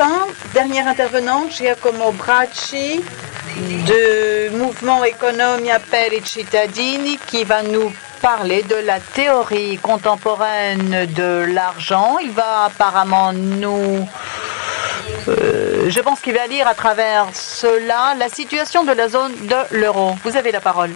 enfin, dernière intervenante, Giacomo Bracci, de Mouvement Economia per i cittadini, qui va nous parler de la théorie contemporaine de l'argent. Il va apparemment nous... je pense qu'il va lire à travers cela la situation de la zone de l'euro. Vous avez la parole.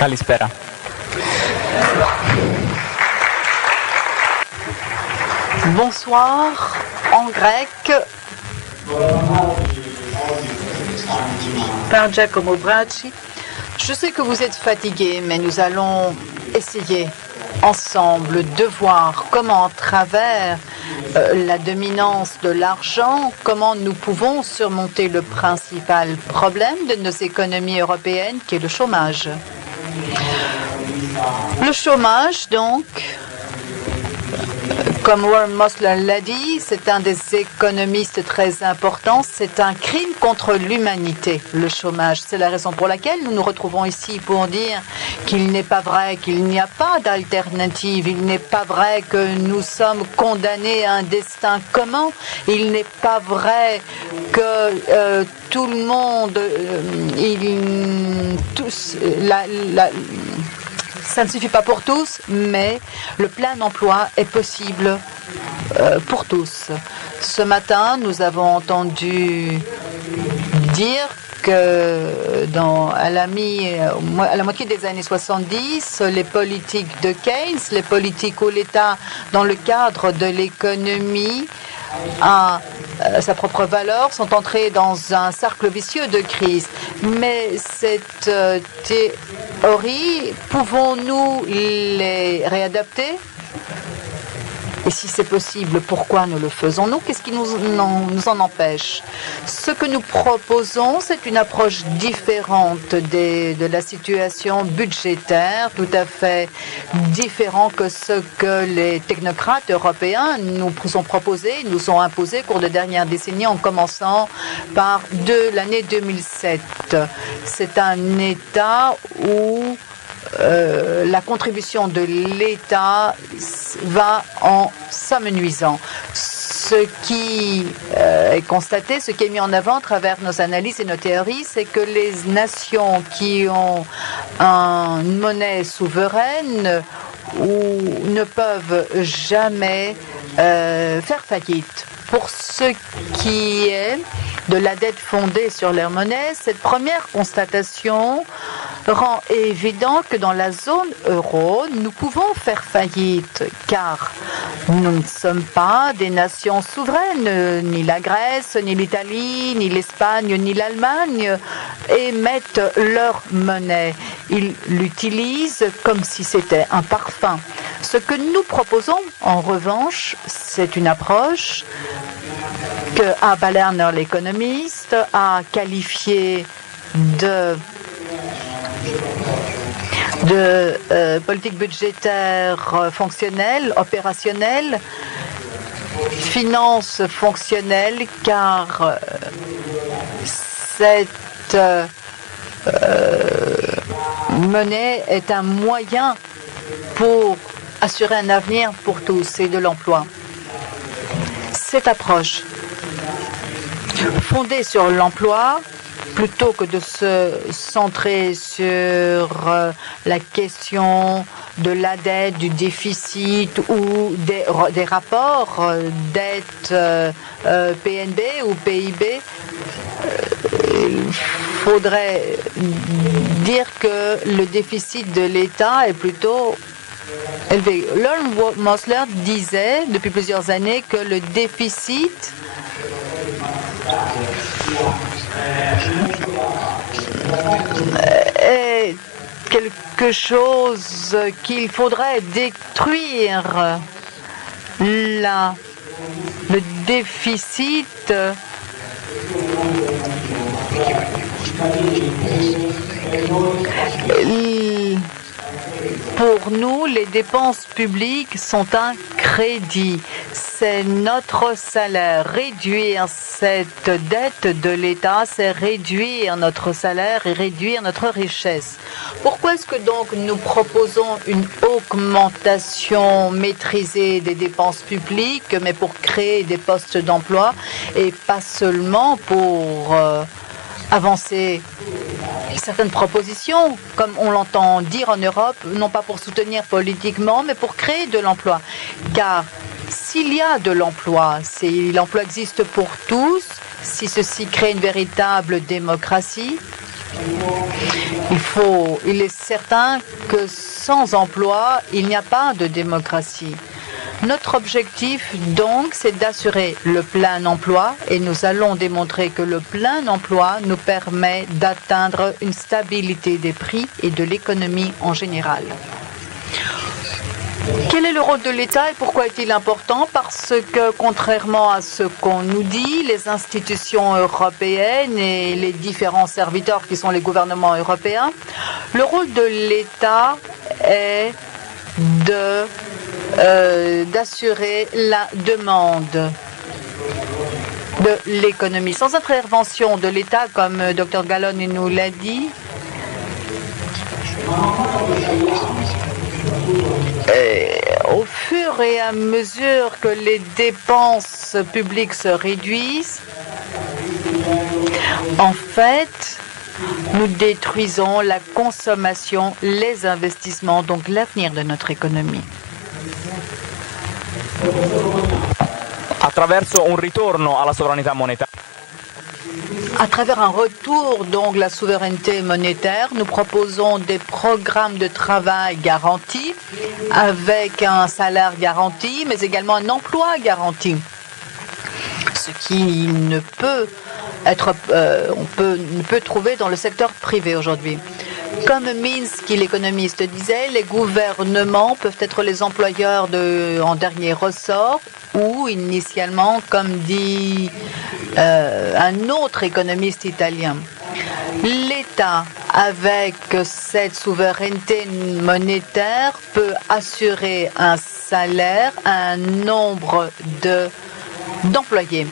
Καλησπέρα. Bonsoir en grec par Giacomo Bracci. Je sais que vous êtes fatigués, mais nous allons essayer ensemble de voir comment, à travers la dominance de l'argent, comment nous pouvons surmonter le principal problème de nos économies européennes, qui est le chômage. Le chômage, donc, comme Warren Mosler l'a dit, c'est un des économistes très importants. C'est un crime contre l'humanité, le chômage. C'est la raison pour laquelle nous nous retrouvons ici pour dire qu'il n'est pas vrai qu'il n'y a pas d'alternative. Il n'est pas vrai que nous sommes condamnés à un destin commun. Il n'est pas vrai que tout le monde, ça ne suffit pas pour tous, mais le plein emploi est possible pour tous. Ce matin, nous avons entendu dire que à la moitié des années 70, les politiques de Keynes, les politiques où l'État, dans le cadre de l'économie, à sa propre valeur, sont entrés dans un cercle vicieux de crise. Mais cette théorie, pouvons-nous les réadapter? Et si c'est possible, pourquoi nous le faisons-nous? Qu'est-ce qui nous en empêche? Ce que nous proposons, c'est une approche différente de la situation budgétaire, tout à fait différent que ce que les technocrates européens nous ont proposé, nous ont imposé au cours des dernières décennies, en commençant par l'année 2007. C'est un État où la contribution de l'État va en s'amenuisant. Ce qui est constaté, ce qui est mis en avant à travers nos analyses et nos théories, c'est que les nations qui ont une monnaie souveraine ne peuvent jamais faire faillite. Pour ce qui est de la dette fondée sur leur monnaie, cette première constatation rend évident que dans la zone euro, nous pouvons faire faillite, car nous ne sommes pas des nations souveraines. Ni la Grèce, ni l'Italie, ni l'Espagne, ni l'Allemagne émettent leur monnaie. Ils l'utilisent comme si c'était un parfum. Ce que nous proposons, en revanche, c'est une approche que Abba Lerner, l'économiste, a qualifiée de politique budgétaire fonctionnelle, opérationnelle, finance fonctionnelle, car cette monnaie est un moyen pour assurer un avenir pour tous et de l'emploi. Cette approche fondée sur l'emploi, plutôt que de se centrer sur la question de la dette, du déficit ou des rapports dette PNB ou PIB, il faudrait dire que le déficit de l'État est plutôt élevé. Lord Mosler disait depuis plusieurs années que le déficit est quelque chose qu'il faudrait détruire. Là, le déficit pour nous, les dépenses publiques sont un crédit. C'est notre salaire. Réduire cette dette de l'État, c'est réduire notre salaire et réduire notre richesse. Pourquoi est-ce que donc nous proposons une augmentation maîtrisée des dépenses publiques, mais pour créer des postes d'emploi et pas seulement pour avancer certaines propositions, comme on l'entend dire en Europe, non pas pour soutenir politiquement, mais pour créer de l'emploi. Car s'il y a de l'emploi, si l'emploi existe pour tous, si ceci crée une véritable démocratie, il est certain que sans emploi, il n'y a pas de démocratie. Notre objectif, donc, c'est d'assurer le plein emploi et nous allons démontrer que le plein emploi nous permet d'atteindre une stabilité des prix et de l'économie en général. Quel est le rôle de l'État et pourquoi est-il important? Parce que, contrairement à ce qu'on nous dit, les institutions européennes et les différents serviteurs qui sont les gouvernements européens, le rôle de l'État est d'assurer la demande de l'économie. Sans intervention de l'État, comme Dr Gallon nous l'a dit, au fur et à mesure que les dépenses publiques se réduisent, en fait, nous détruisons la consommation, les investissements, donc l'avenir de notre économie. Attraverso un ritorno alla sovranità monetaria. À travers un retour donc la souveraineté monétaire, nous proposons des programmes de travail garantis avec un salaire garanti, mais également un emploi garanti. Ce qui ne peut être, ne peut trouver dans le secteur privé aujourd'hui. Comme Minsky, l'économiste, disait, les gouvernements peuvent être les employeurs en dernier ressort ou initialement, comme dit un autre économiste italien. L'État, avec cette souveraineté monétaire, peut assurer un salaire à un nombre d'employés.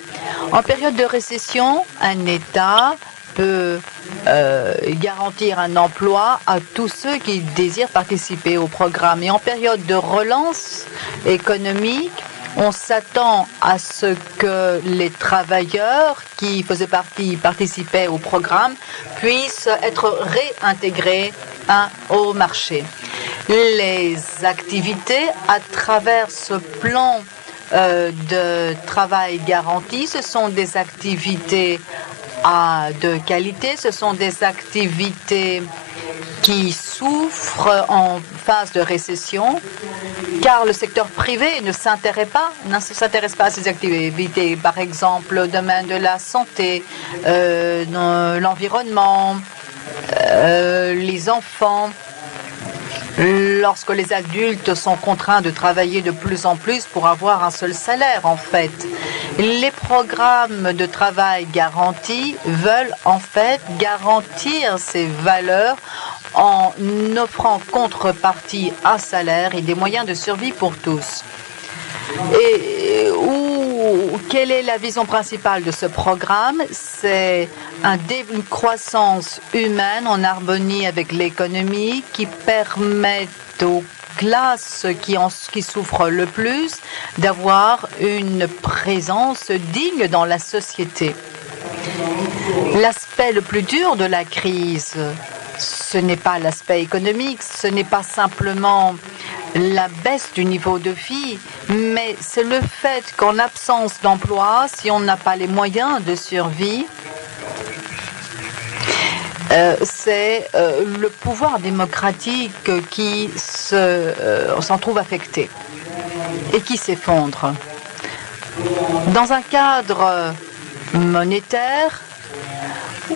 En période de récession, un État peut garantir un emploi à tous ceux qui désirent participer au programme. Et en période de relance économique, on s'attend à ce que les travailleurs qui participaient au programme puissent être réintégrés au marché. Les activités à travers ce plan de travail garanti, ce sont des activités de qualité, ce sont des activités qui souffrent en phase de récession, car le secteur privé ne s'intéresse pas à ces activités. Par exemple, le domaine de la santé, l'environnement, les enfants. Lorsque les adultes sont contraints de travailler de plus en plus pour avoir un seul salaire, en fait. Les programmes de travail garantis veulent en fait garantir ces valeurs en offrant contrepartie à salaire et des moyens de survie pour tous. Quelle est la vision principale de ce programme? C'est une croissance humaine en harmonie avec l'économie qui permet aux classes qui souffrent le plus d'avoir une présence digne dans la société. L'aspect le plus dur de la crise, ce n'est pas l'aspect économique, ce n'est pas simplement la baisse du niveau de vie, mais c'est le fait qu'en absence d'emploi, si on n'a pas les moyens de survie, c'est le pouvoir démocratique qui s'en trouve affecté et qui s'effondre. Dans un cadre monétaire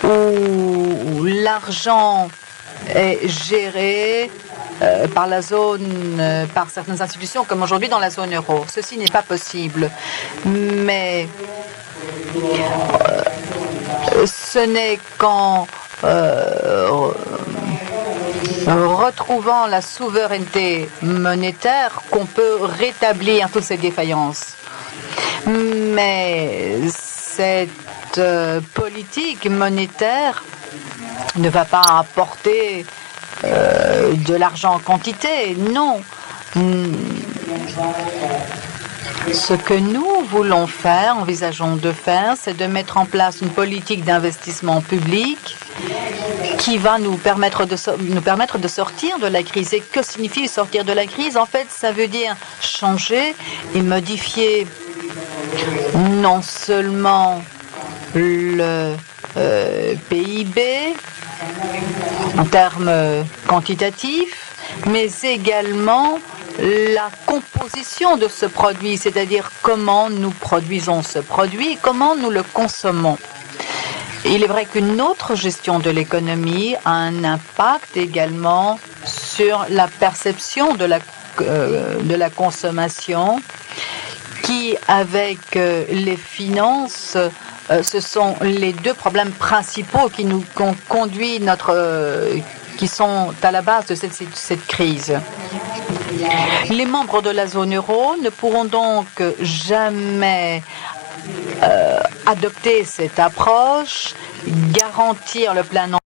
où l'argent est géré par la zone, par certaines institutions, comme aujourd'hui dans la zone euro. Ceci n'est pas possible. Mais ce n'est qu'en retrouvant la souveraineté monétaire qu'on peut rétablir toutes ces défaillances. Mais cette politique monétaire ne va pas apporter de l'argent en quantité, non. Ce que nous voulons faire, envisageons de faire, c'est de mettre en place une politique d'investissement public qui va nous permettre de sortir de la crise. Et que signifie sortir de la crise? En fait, ça veut dire changer et modifier non seulement le PIB en termes quantitatifs, mais également la composition de ce produit, c'est-à-dire comment nous produisons ce produit et comment nous le consommons. Il est vrai qu'une autre gestion de l'économie a un impact également sur la perception de la consommation qui, avec les finances, ce sont les deux problèmes principaux qui nous conduisent qui sont à la base de cette crise. Les membres de la zone euro ne pourront donc jamais adopter cette approche, garantir le plein emploi